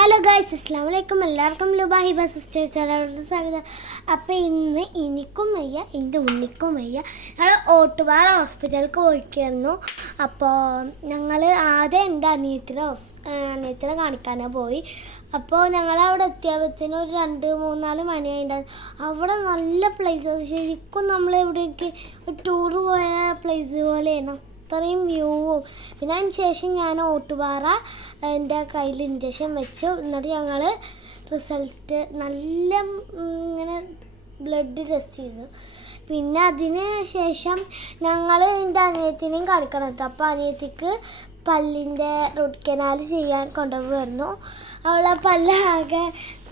Hello guys, അസ്സലാമു അലൈക്കും. എല്ലാവർക്കും ലുബ ഹിബ സിസ്റ്റേഴ്സ് ചാനലിലോട്ട് സ്വാഗതം. അപ്പോൾ ഇന്ന് എനിക്കും വയ്യ, എൻ്റെ ഉണ്ണിക്കും വയ്യ. ഞങ്ങൾ ഓട്ടുപാറ ഹോസ്പിറ്റലിലേക്ക് പോയിക്കായിരുന്നു. അപ്പോൾ ഞങ്ങൾ ആദ്യം എൻ്റെ അനിയത്തിനെ കാണിക്കാനാണ് പോയി. അപ്പോൾ ഞങ്ങളവിടെ എത്തിയപ്പോഴത്തേനും ഒരു 2-3-4 മണിയായിട്ടുണ്ടായിരുന്നു. അവിടെ നല്ല പ്ലേസ്, ശരിക്കും നമ്മൾ എവിടേക്ക് ടൂർ പോയ പ്ലേസ് പോലെയാണ്. അത്രയും വ്യൂവും. പിന്നെ അതിന് ശേഷം ഞാൻ ഓട്ടുപാറ എൻ്റെ കയ്യിൽ ഇഞ്ചക്ഷൻ വെച്ചു. എന്നിട്ട് ഞങ്ങൾ റിസൾട്ട് നല്ല ഇങ്ങനെ ബ്ലഡ് ടെസ്റ്റ് ചെയ്തു. പിന്നെ അതിന് ശേഷം ഞങ്ങൾ എൻ്റെ അനിയത്തിനെയും കാണിക്കണം കേട്ടോ. അപ്പോൾ അനിയത്തിക്ക് പല്ലിൻ്റെ റൂട്ട് കനാൽ ചെയ്യാൻ കൊണ്ടുപോകുമായിരുന്നു. അവളെ പല്ലാകെ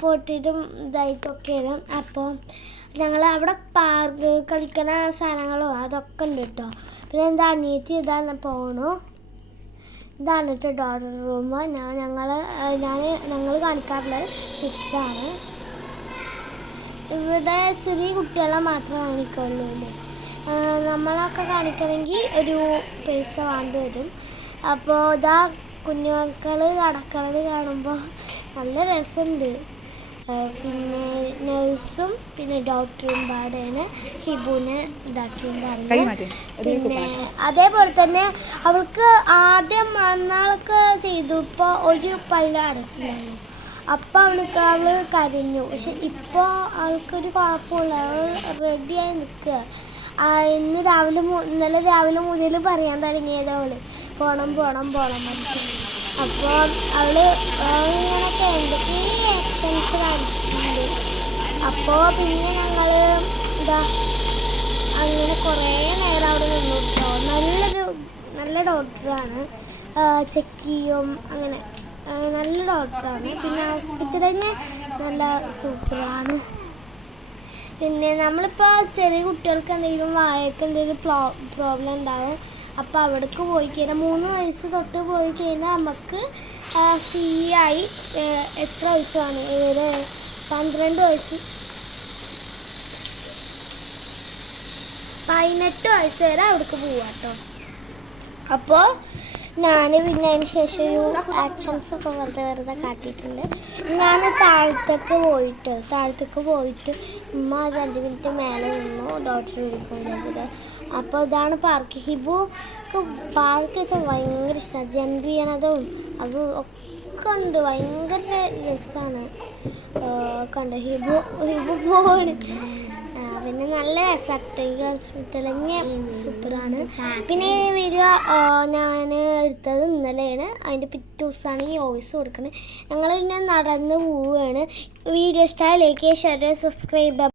പൊട്ടിയിട്ടും ഇതായിട്ടൊക്കെയാണ്. അപ്പോൾ ഞങ്ങൾ അവിടെ പാർക്ക് കളിക്കുന്ന സാധനങ്ങളോ അതൊക്കെ ഉണ്ട് കേട്ടോ. പിന്നെ എൻ്റെ അനിയത്തി ഇതാണ് പോകണു. ഇതാണ് കേട്ടോ ഡോക്ടർ റൂം. ഞങ്ങൾ കാണിക്കാറുള്ളത് 6 ആണ്. ഇവിടെ ചെറിയ കുട്ടികളെ മാത്രമേ കാണിക്കുള്ളൂ. നമ്മളൊക്കെ കാണിക്കണമെങ്കിൽ ഒരു പൈസ വേണ്ടി വരും. അപ്പോൾ ഇതാ കുഞ്ഞുമക്കൾ നടക്കണത് കാണുമ്പോൾ നല്ല രസമുണ്ട്. പിന്നെ നഴ്സും പിന്നെ ഡോക്ടറും പാടെയാണ് ഹിബുവിനെ ഇതാക്കിയിട്ടുണ്ടായിരുന്നു. പിന്നെ അതേപോലെ തന്നെ അവൾക്ക് ആദ്യം മണ്ണാളൊക്കെ ചെയ്തു. ഇപ്പോൾ ഒരു പല്ല് അടച്ചില്ലായിരുന്നു. അപ്പോൾ അവൾ കരഞ്ഞു. പക്ഷെ ഇപ്പോൾ അവൾക്കൊരു കുഴപ്പമില്ല, അവൾ റെഡിയായി നിൽക്കുക. ഇന്നലെ രാവിലെ മുതൽ പറയാൻ തുടങ്ങിയത് അവൾ പോണം പറഞ്ഞിട്ട്. അപ്പോൾ ഇങ്ങനൊക്കെ എന്തൊക്കെ ആക്ഷൻസ് കാണിക്കുന്നുണ്ട്. അപ്പോൾ പിന്നെ ഞങ്ങൾ അങ്ങനെ കുറേ നേരം അവിടെ നിന്നു കേട്ടോ. നല്ല ഡോക്ടറാണ്, ചെക്ക് ചെയ്യും, അങ്ങനെ നല്ല ഡോക്ടറാണ്. പിന്നെ ഹോസ്പിറ്റൽ തന്നെ നല്ല സൂപ്പറാണ്. പിന്നെ നമ്മളിപ്പോൾ ചെറിയ കുട്ടികൾക്ക് എന്തെങ്കിലും വായക്ക് എന്തെങ്കിലും പ്രോബ്ലം ഉണ്ടാവും. അപ്പോൾ അവിടേക്ക് പോയി കഴിഞ്ഞാൽ 3 വയസ്സ് തൊട്ട് പോയി കഴിഞ്ഞാൽ നമുക്ക് ഫ്രീ ആയി എത്ര വയസ്സാണ് 12 വയസ്സ് 18 വയസ്സ് വരെ അവിടേക്ക് പോവാം കേട്ടോ. അപ്പോൾ ഞാൻ പിന്നെ അതിന് ശേഷം ഒരു ആക്ഷൻസൊക്കെ വെറുതെ കാട്ടിയിട്ടുണ്ട്. ഞാൻ താഴത്തേക്ക് പോയിട്ട് ഉമ്മ 2 മിനിറ്റ് മേലെ നിന്നു ഡോക്ടർ വിളിക്കുന്നത്. അപ്പോൾ ഇതാണ് പാർക്ക്. ഹിബുക്ക് പാർക്ക് വെച്ചാൽ ഭയങ്കര ഇഷ്ടമാണ്. ജമ്പ് ചെയ്യണതും അതും ഒക്കെ ഉണ്ട്, ഭയങ്കര രസമാണ്. കണ്ടോ ഹിബു പോണ്. പിന്നെ നല്ല രസമാണ്. ഹോസ്പിറ്റലിന് സൂപ്പറാണ്. പിന്നെ ഈ വീഡിയോ ഞാൻ എടുത്തത് ഇന്നലെയാണ്. അതിൻ്റെ പിറ്റേ ദിവസമാണ് ഈ വോയിസ് കൊടുക്കുന്നത്. ഞങ്ങൾ പിന്നെ നടന്ന് പോവുകയാണ്. വീഡിയോ ഇഷ്ടമായി ലൈക്ക് ചെയ്യുക, ഷെയർ ചെയ്യുക, സബ്സ്ക്രൈബ്.